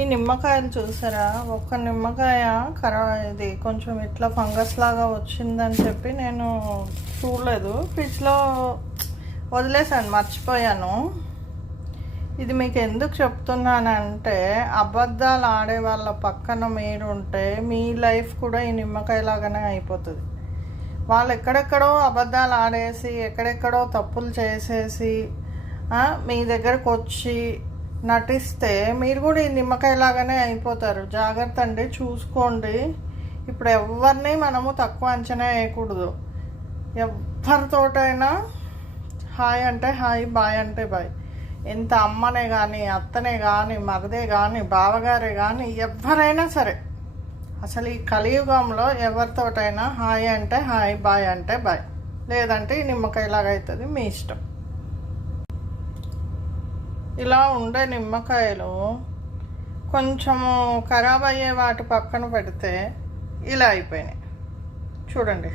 ఈ నిమ్మకాయలు చూసారా? ఒక్క నిమ్మకాయ ఇది కొంచెం ఇట్లా ఫంగస్ లాగా వచ్చిందని చెప్పి నేను చూడలేదు, ఫ్రిడ్జ్లో వదిలేసాను, మర్చిపోయాను. ఇది మీకు ఎందుకు చెప్తున్నానంటే, అబద్ధాలు ఆడే వాళ్ళ పక్కన మీరు ఉంటే మీ లైఫ్ కూడా ఈ నిమ్మకాయలాగానే అయిపోతుంది. వాళ్ళు ఎక్కడెక్కడో అబద్ధాలు ఆడేసి ఎక్కడెక్కడో తప్పులు చేసేసి మీ దగ్గరకు వచ్చి నటిస్తే మీరు కూడా ఈ నిమ్మకాయలాగానే అయిపోతారు. జాగ్రత్త అండి, చూసుకోండి. ఇప్పుడు ఎవరిని మనము తక్కువ అంచనా వేయకూడదు. ఎవరితోటైనా హాయ్ అంటే హాయ్, బాయ్ అంటే బాయ్. ఎంత అమ్మనే కానీ, అత్తనే కానీ, మగదే కానీ, బావగారే కానీ, ఎవరైనా సరే, అసలు ఈ కలియుగంలో ఎవరితోటైనా హాయ్ అంటే హాయ్, బాయ్ అంటే బాయ్. లేదంటే ఈ నిమ్మకాయలాగా అవుతుంది, మీ ఇష్టం. ఇలా ఉండే నిమ్మకాయలు కొంచెము ఖరాబ్ అయ్యే వాటి పక్కన పెడితే ఇలా అయిపోయినాయి చూడండి.